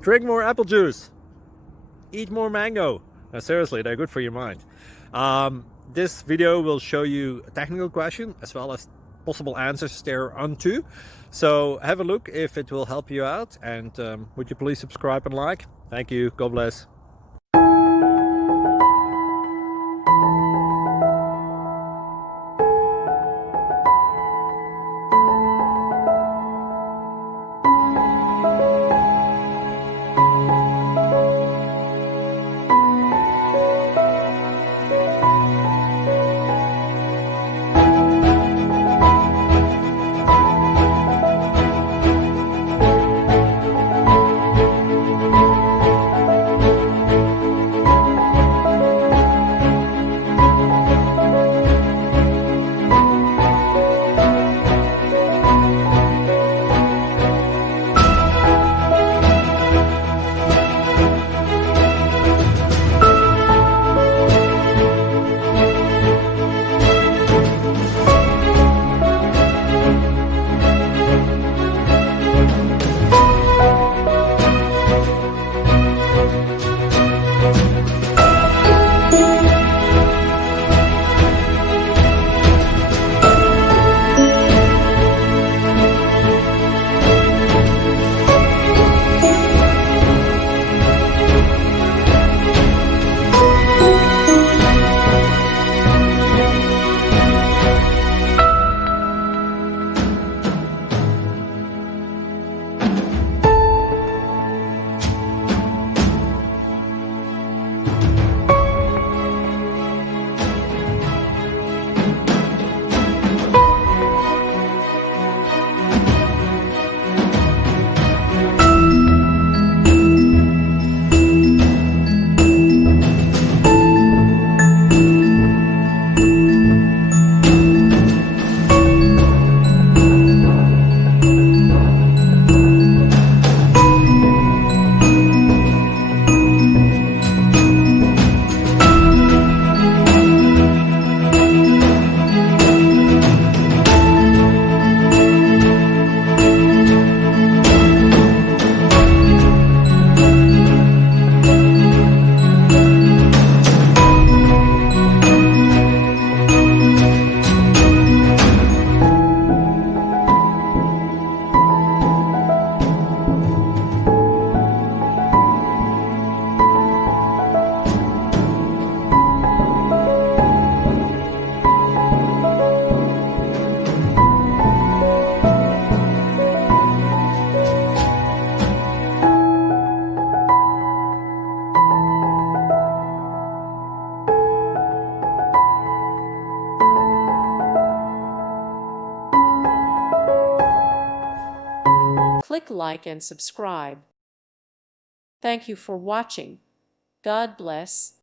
Drink more apple juice. Eat more mango. No, seriously, they're good for your mind. This video will show you a technical question as well as possible answers thereunto. So have a look if it will help you out, and would you please subscribe and like? Thank you. God bless. Click like and subscribe. Thank you for watching. God bless.